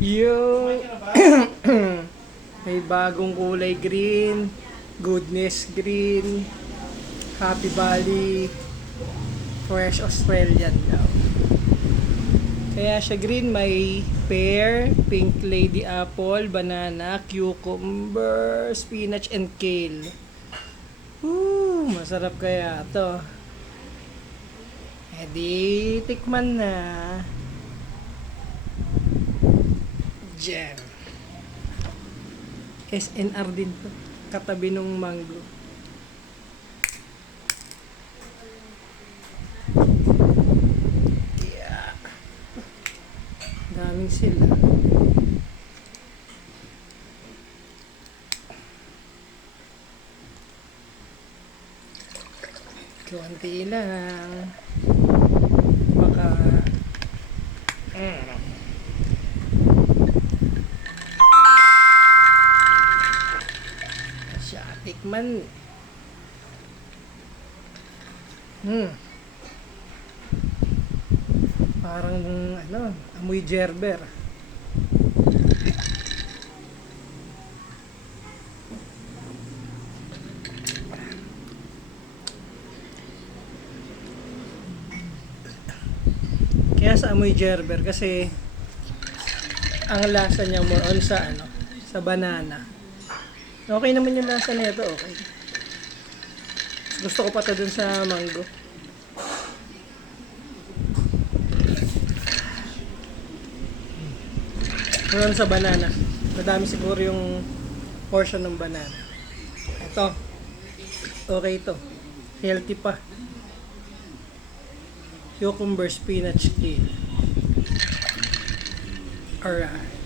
Yung may bagong kulay green, Goodness Green, Happy Valley, Fresh Australian daw. Kaya siya green, may pear, pink lady apple, banana, cucumber, spinach, and kale. Masarap kaya to. Eh di, tikman na. Jam. SNR din to. Katabi nung mango. Yeah. Daming sila. Kunti lang. Baka siya tikman. Parang amoy gerber. Kaya sa amoy gerber kasi ang lasa niya more on sa sa banana. Okay naman yung lasa nito, okay. Gusto ko pa to dun sa mango. Meron sa banana. Madami siguro yung portion ng banana. Ito. Okay ito. Healthy pa. Cucumber, spinach, kale. Alright.